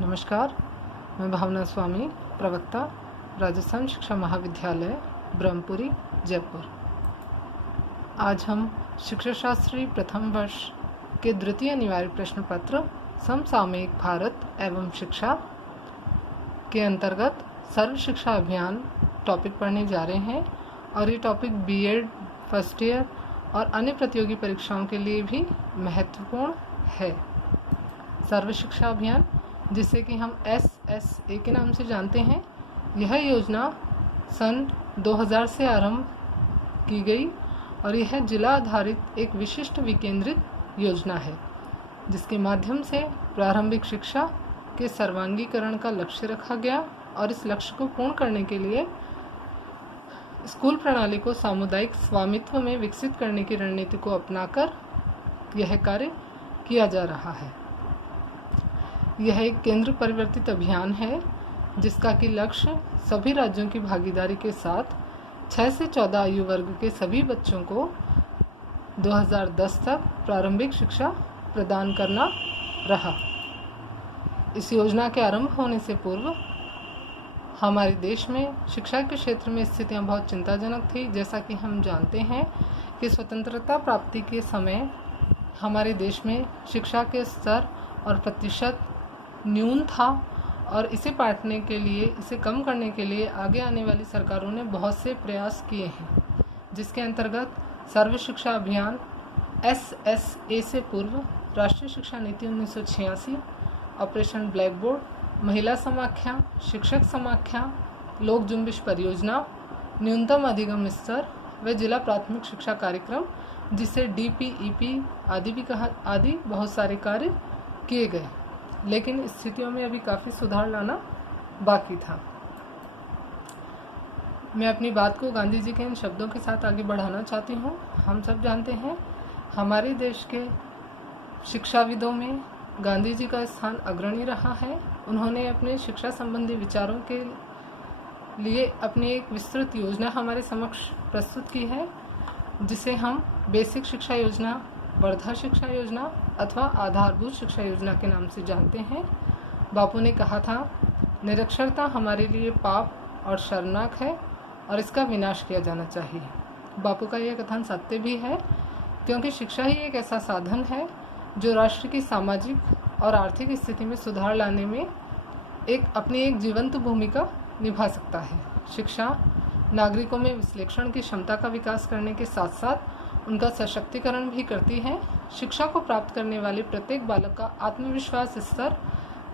नमस्कार, मैं भावना स्वामी, प्रवक्ता, राजस्थान शिक्षा महाविद्यालय ब्रह्मपुरी, जयपुर। आज हम शिक्षा शास्त्री प्रथम वर्ष के द्वितीय अनिवार्य प्रश्न पत्र समसामयिक भारत एवं शिक्षा के अंतर्गत सर्व शिक्षा अभियान टॉपिक पढ़ने जा रहे हैं और ये टॉपिक बीएड फर्स्ट ईयर और अन्य प्रतियोगी परीक्षाओं के लिए भी महत्वपूर्ण है। सर्व शिक्षा अभियान, जिसे कि हम SSA के नाम से जानते हैं, यह योजना सन 2000 से आरंभ की गई और यह जिला आधारित एक विशिष्ट विकेंद्रित योजना है, जिसके माध्यम से प्रारंभिक शिक्षा के सर्वांगीकरण का लक्ष्य रखा गया और इस लक्ष्य को पूर्ण करने के लिए स्कूल प्रणाली को सामुदायिक स्वामित्व में विकसित करने की रणनीति को अपनाकर यह कार्य किया जा रहा है। यह एक केंद्र परिवर्तित अभियान है, जिसका कि लक्ष्य सभी राज्यों की भागीदारी के साथ 6 से 14 आयु वर्ग के सभी बच्चों को 2010 तक प्रारंभिक शिक्षा प्रदान करना रहा। इस योजना के आरंभ होने से पूर्व हमारे देश में शिक्षा के क्षेत्र में स्थितियां बहुत चिंताजनक थी। जैसा कि हम जानते हैं कि स्वतंत्रता प्राप्ति के समय हमारे देश में शिक्षा के स्तर और प्रतिशत न्यून था और इसे पाटने के लिए, इसे कम करने के लिए आगे आने वाली सरकारों ने बहुत से प्रयास किए हैं, जिसके अंतर्गत सर्व शिक्षा अभियान SSA से पूर्व राष्ट्रीय शिक्षा नीति 1986, ऑपरेशन ब्लैक बोर्ड, महिला समाख्या, शिक्षक समाख्या, लोक जुम्बिश परियोजना, न्यूनतम अधिगम स्तर व जिला प्राथमिक शिक्षा कार्यक्रम, जिसे DPEP आदि भी कहा, आदि बहुत सारे कार्य किए गए, लेकिन स्थितियों में अभी काफ़ी सुधार लाना बाकी था। मैं अपनी बात को गांधी जी के इन शब्दों के साथ आगे बढ़ाना चाहती हूँ। हम सब जानते हैं हमारे देश के शिक्षाविदों में गांधी जी का स्थान अग्रणी रहा है। उन्होंने अपने शिक्षा संबंधी विचारों के लिए अपनी एक विस्तृत योजना हमारे समक्ष प्रस्तुत की है, जिसे हम बेसिक शिक्षा योजना, वर्धा शिक्षा योजना अथवा आधारभूत शिक्षा योजना के नाम से जानते हैं। बापू ने कहा था, निरक्षरता हमारे लिए पाप और शर्मनाक है और इसका विनाश किया जाना चाहिए। बापू का यह कथन सत्य भी है, क्योंकि शिक्षा ही एक ऐसा साधन है जो राष्ट्र की सामाजिक और आर्थिक स्थिति में सुधार लाने में अपनी एक जीवंत भूमिका निभा सकता है। शिक्षा नागरिकों में विश्लेषण की क्षमता का विकास करने के साथ साथ उनका सशक्तिकरण भी करती है। शिक्षा को प्राप्त करने वाले प्रत्येक बालक का आत्मविश्वास स्तर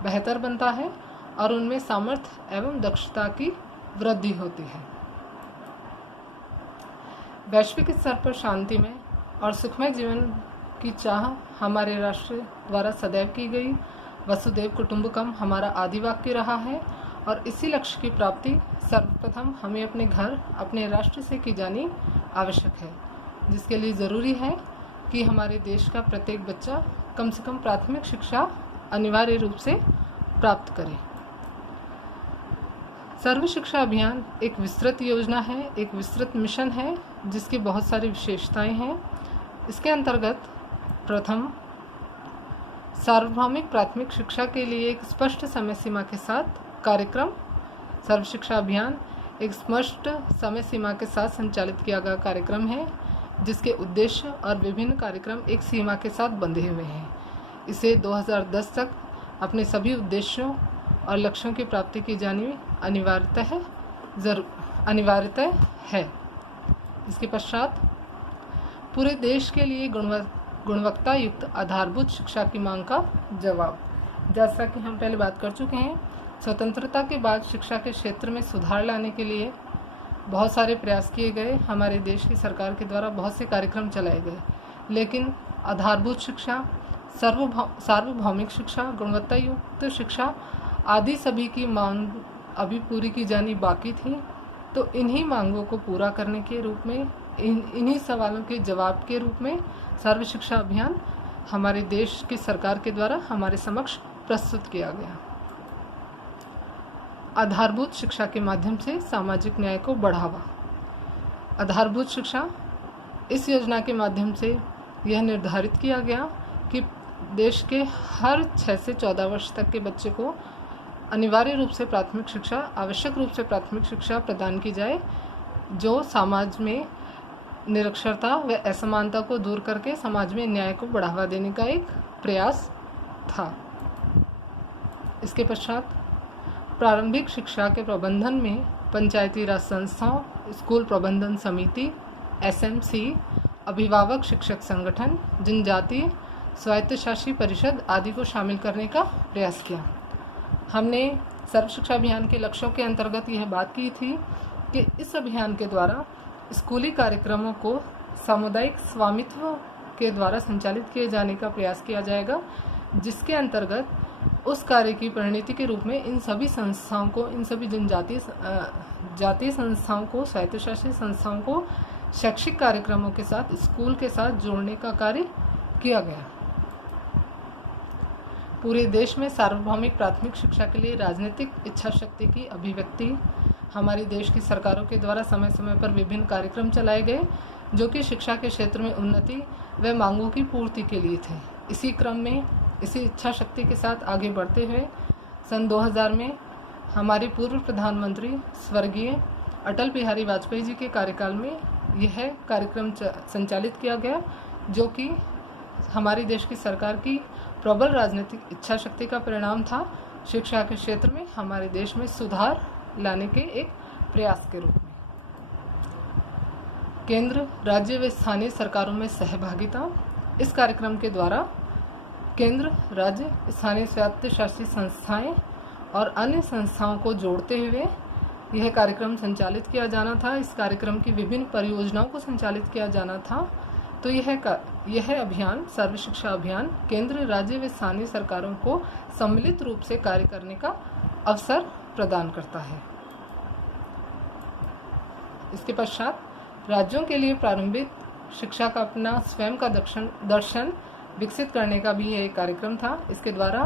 बेहतर बनता है और उनमें सामर्थ्य एवं दक्षता की वृद्धि होती है। वैश्विक स्तर पर शांतिमय और सुखमय जीवन की चाह हमारे राष्ट्र द्वारा सदैव की गई। वसुधैव कुटुंबकम हमारा आदि वाक्य रहा है और इसी लक्ष्य की प्राप्ति सर्वप्रथम हमें अपने घर, अपने राष्ट्र से की जानी आवश्यक है, जिसके लिए ज़रूरी है कि हमारे देश का प्रत्येक बच्चा कम से कम प्राथमिक शिक्षा अनिवार्य रूप से प्राप्त करे। सर्व शिक्षा अभियान एक विस्तृत योजना है, एक विस्तृत मिशन है, जिसकी बहुत सारी विशेषताएं हैं। इसके अंतर्गत प्रथम, सार्वभौमिक प्राथमिक शिक्षा के लिए एक स्पष्ट समय सीमा के साथ कार्यक्रम। सर्व शिक्षा अभियान एक स्पष्ट समय सीमा के साथ संचालित किया गया कार्यक्रम है, जिसके उद्देश्य और विभिन्न कार्यक्रम एक सीमा के साथ बंधे हुए हैं। इसे 2010 तक अपने सभी उद्देश्यों और लक्ष्यों की प्राप्ति की जानी अनिवार्यता है। इसके पश्चात पूरे देश के लिए गुणवत्ता युक्त आधारभूत शिक्षा की मांग का जवाब। जैसा कि हम पहले बात कर चुके हैं, स्वतंत्रता के बाद शिक्षा के क्षेत्र में सुधार लाने के लिए बहुत सारे प्रयास किए गए। हमारे देश की सरकार के द्वारा बहुत से कार्यक्रम चलाए गए, लेकिन आधारभूत शिक्षा, सार्वभौमिक शिक्षा, गुणवत्ता युक्त शिक्षा आदि सभी की मांग अभी पूरी की जानी बाकी थी। तो इन्हीं मांगों को पूरा करने के रूप में, इन्हीं सवालों के जवाब के रूप में सर्व शिक्षा अभियान हमारे देश की सरकार के द्वारा हमारे समक्ष प्रस्तुत किया गया। आधारभूत शिक्षा के माध्यम से सामाजिक न्याय को बढ़ावा। आधारभूत शिक्षा, इस योजना के माध्यम से यह निर्धारित किया गया कि देश के हर 6 से 14 वर्ष तक के बच्चे को अनिवार्य रूप से प्राथमिक शिक्षा, आवश्यक रूप से प्राथमिक शिक्षा प्रदान की जाए, जो समाज में निरक्षरता व असमानता को दूर करके समाज में न्याय को बढ़ावा देने का एक प्रयास था। इसके पश्चात प्रारंभिक शिक्षा के प्रबंधन में पंचायती राज संस्थाओं, स्कूल प्रबंधन समिति, SMC, अभिभावक शिक्षक संगठन, जनजातीय स्वायत्तशासी परिषद आदि को शामिल करने का प्रयास किया। हमने सर्व शिक्षा अभियान के लक्ष्यों के अंतर्गत यह बात की थी कि इस अभियान के द्वारा स्कूली कार्यक्रमों को सामुदायिक स्वामित्व के द्वारा संचालित किए जाने का प्रयास किया जाएगा, जिसके अंतर्गत उस कार्य की परिणति के रूप में इन सभी संस्थाओं को, इन सभी जातीय संस्थाओं को, स्वायत्तशासी संस्थाओं को शैक्षिक कार्यक्रमों के साथ, स्कूल के साथ जोड़ने का कार्य किया गया। पूरे देश में सार्वभौमिक प्राथमिक शिक्षा के लिए राजनीतिक इच्छा शक्ति की अभिव्यक्ति हमारी देश की सरकारों के द्वारा समय समय पर विभिन्न कार्यक्रम चलाए गए, जो कि शिक्षा के क्षेत्र में उन्नति व मांगों की पूर्ति के लिए थे। इसी क्रम में, इसी इच्छा शक्ति के साथ आगे बढ़ते हुए सन 2000 में हमारे पूर्व प्रधानमंत्री स्वर्गीय अटल बिहारी वाजपेयी जी के कार्यकाल में यह कार्यक्रम संचालित किया गया, जो कि हमारे देश की सरकार की प्रबल राजनीतिक इच्छा शक्ति का परिणाम था। शिक्षा के क्षेत्र में हमारे देश में सुधार लाने के एक प्रयास के रूप में केंद्र, राज्य व स्थानीय सरकारों में सहभागिता। इस कार्यक्रम के द्वारा केंद्र, राज्य, स्थानीय स्वायत्तशासी संस्थाएं और अन्य संस्थाओं को जोड़ते हुए यह कार्यक्रम संचालित किया जाना था। इस कार्यक्रम की विभिन्न परियोजनाओं को संचालित किया जाना था। तो यह अभियान, सर्व शिक्षा अभियान, केंद्र, राज्य व स्थानीय सरकारों को सम्मिलित रूप से कार्य करने का अवसर प्रदान करता है। इसके पश्चात राज्यों के लिए प्रारंभिक शिक्षा का अपना स्वयं का दर्शन विकसित करने का भी यह एक कार्यक्रम था। इसके द्वारा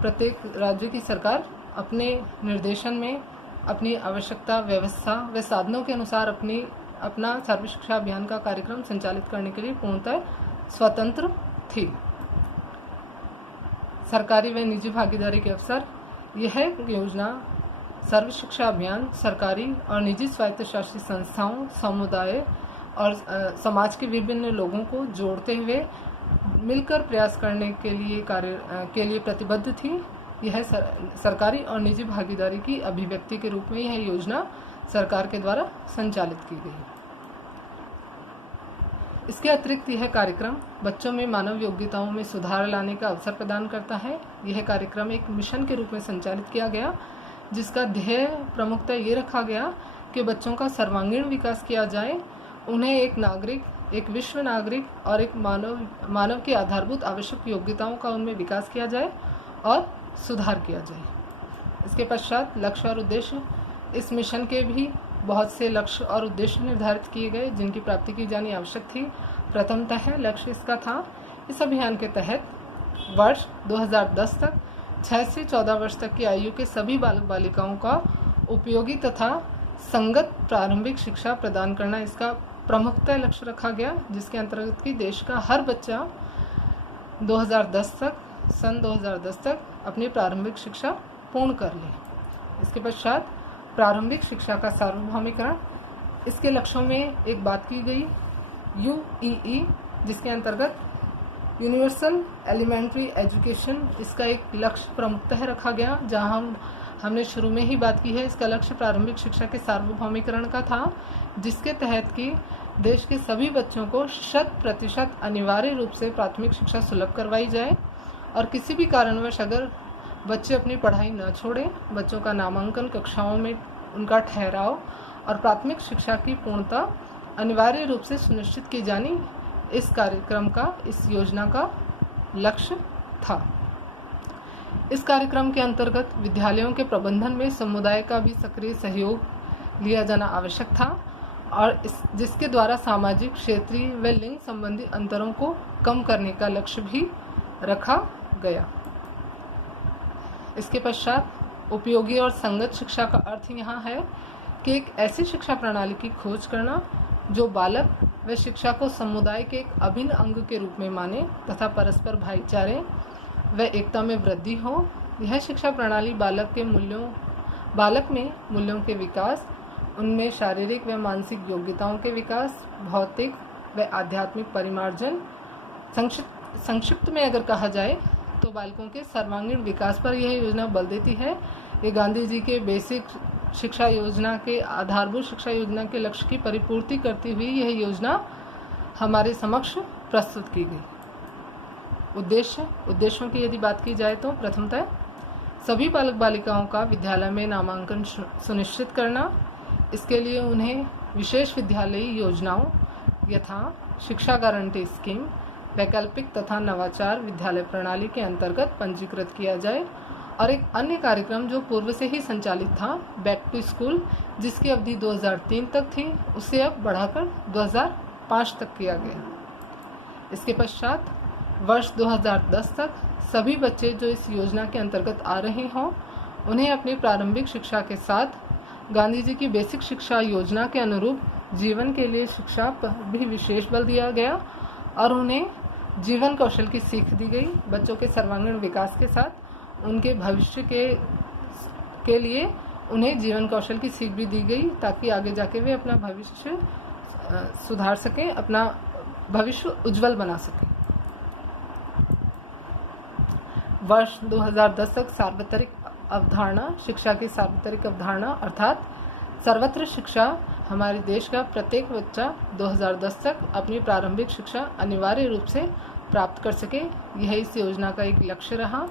प्रत्येक राज्य की सरकार अपने निर्देशन में अपनी आवश्यकता, व्यवस्था व साधनों के अनुसार अपना सर्व शिक्षा अभियान का कार्यक्रम संचालित करने के लिए पूर्णतः स्वतंत्र थी। सरकारी व निजी भागीदारी के अवसर। यह योजना सर्व शिक्षा अभियान सरकारी और निजी स्वायत्तशासी संस्थाओं, समुदाय और समाज के विभिन्न लोगों को जोड़ते हुए मिलकर प्रयास करने के लिए प्रतिबद्ध थी। यह सरकारी और निजी भागीदारी की अभिव्यक्ति के रूप में यह योजना सरकार के द्वारा संचालित की गई। इसके अतिरिक्त यह कार्यक्रम बच्चों में मानव योग्यताओं में सुधार लाने का अवसर प्रदान करता है। यह कार्यक्रम एक मिशन के रूप में संचालित किया गया, जिसका ध्येय प्रमुखता ये रखा गया कि बच्चों का सर्वांगीण विकास किया जाए, उन्हें एक नागरिक, एक विश्व नागरिक और एक मानव की आधारभूत आवश्यक योग्यताओं का उनमें विकास किया जाए और सुधार किया जाए। इसके पश्चात लक्ष्य और उद्देश्य। इस मिशन के भी बहुत से लक्ष्य और उद्देश्य निर्धारित किए गए, जिनकी प्राप्ति की जानी आवश्यक थी। प्रथमतः लक्ष्य इसका था, इस अभियान के तहत वर्ष 2010 तक 6 से 14 वर्ष तक की आयु के सभी बालक बालिकाओं का उपयोगी तथा संगत प्रारंभिक शिक्षा प्रदान करना इसका प्रमुखतः लक्ष्य रखा गया, जिसके अंतर्गत की देश का हर बच्चा 2010 तक अपनी प्रारंभिक शिक्षा पूर्ण कर ले। इसके पश्चात प्रारंभिक शिक्षा का सार्वभौमिकरण। इसके लक्ष्यों में एक बात की गई UEE, जिसके अंतर्गत यूनिवर्सल एलिमेंट्री एजुकेशन, इसका एक लक्ष्य प्रमुखतः रखा गया, जहां हमने शुरू में ही बात की है। इसका लक्ष्य प्रारंभिक शिक्षा के सार्वभौमिकरण का था, जिसके तहत कि देश के सभी बच्चों को 100% अनिवार्य रूप से प्राथमिक शिक्षा सुलभ करवाई जाए और किसी भी कारणवश अगर बच्चे अपनी पढ़ाई न छोड़ें, बच्चों का नामांकन, कक्षाओं में उनका ठहराव और प्राथमिक शिक्षा की पूर्णता अनिवार्य रूप से सुनिश्चित की जानी इस कार्यक्रम का, इस योजना का लक्ष्य था। इस कार्यक्रम के अंतर्गत विद्यालयों के प्रबंधन में समुदाय का भी सक्रिय सहयोग लिया जाना आवश्यक था और जिसके द्वारा सामाजिक, क्षेत्रीय व लिंग संबंधी अंतरों को कम करने का लक्ष्य भी रखा गया। इसके पश्चात उपयोगी और संगत शिक्षा का अर्थ यहाँ है कि एक ऐसी शिक्षा प्रणाली की खोज करना जो बालक व शिक्षा को समुदाय के एक अभिन्न अंग के रूप में माने तथा परस्पर भाईचारे व एकता में वृद्धि हो। यह शिक्षा प्रणाली बालक में मूल्यों के विकास, उनमें शारीरिक व मानसिक योग्यताओं के विकास, भौतिक व आध्यात्मिक परिमार्जन, संक्षिप्त में अगर कहा जाए तो बालकों के सर्वांगीण विकास पर यह योजना बल देती है। ये गांधी जी के बेसिक शिक्षा योजना के आधारभूत शिक्षा योजना के लक्ष्य की परिपूर्ति करती हुई यह योजना हमारे समक्ष प्रस्तुत की गई। उद्देश्यों की यदि बात की जाए तो प्रथमतः सभी बालक बालिकाओं का विद्यालय में नामांकन सुनिश्चित करना। इसके लिए उन्हें विशेष विद्यालयी योजनाओं यथा शिक्षा गारंटी स्कीम, वैकल्पिक तथा नवाचार विद्यालय प्रणाली के अंतर्गत पंजीकृत किया जाए। और एक अन्य कार्यक्रम जो पूर्व से ही संचालित था, बैक टू स्कूल, जिसकी अवधि 2003 तक थी, उसे अब बढ़ाकर 2005 तक किया गया। इसके पश्चात वर्ष 2010 तक सभी बच्चे जो इस योजना के अंतर्गत आ रहे हों, उन्हें अपनी प्रारंभिक शिक्षा के साथ गांधी जी की बेसिक शिक्षा योजना के अनुरूप जीवन के लिए शिक्षा पर भी विशेष बल दिया गया और उन्हें जीवन कौशल की सीख दी गई। बच्चों के सर्वांगीण विकास के साथ उनके भविष्य के लिए उन्हें जीवन कौशल की सीख भी दी गई, ताकि आगे जाके वे अपना भविष्य सुधार सकें, अपना भविष्य उज्जवल बना सकें। वर्ष 2010 तक सार्वत्रिक अवधारणा, शिक्षा की सार्वत्रिक अवधारणा अर्थात सर्वत्र शिक्षा, हमारे देश का प्रत्येक बच्चा 2010 तक अपनी प्रारंभिक शिक्षा अनिवार्य रूप से प्राप्त कर सके, यह इस योजना का एक लक्ष्य रहा।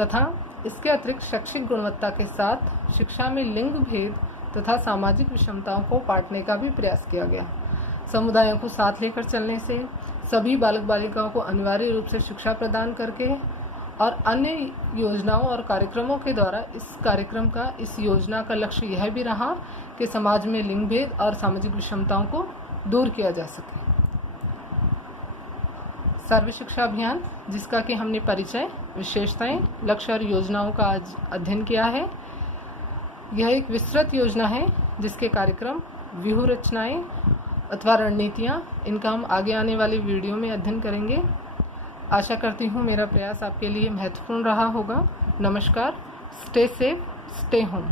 तथा इसके अतिरिक्त शैक्षिक गुणवत्ता के साथ शिक्षा में लिंग भेद तथा सामाजिक विषमताओं को पाटने का भी प्रयास किया गया। समुदायों को साथ लेकर चलने से, सभी बालक बालिकाओं को अनिवार्य रूप से शिक्षा प्रदान करके और अन्य योजनाओं और कार्यक्रमों के द्वारा इस योजना का लक्ष्य यह भी रहा कि समाज में लिंग भेद और सामाजिक विषमताओं को दूर किया जा सके। सर्व शिक्षा अभियान, जिसका कि हमने परिचय, विशेषताएं, लक्ष्य और योजनाओं का आज अध्ययन किया है, यह एक विस्तृत योजना है जिसके कार्यक्रम, व्यूह रचनाएं अथवा रणनीतियां, इनका हम आगे आने वाले वीडियो में अध्ययन करेंगे। आशा करती हूँ मेरा प्रयास आपके लिए महत्वपूर्ण रहा होगा। नमस्कार। Stay safe, stay home.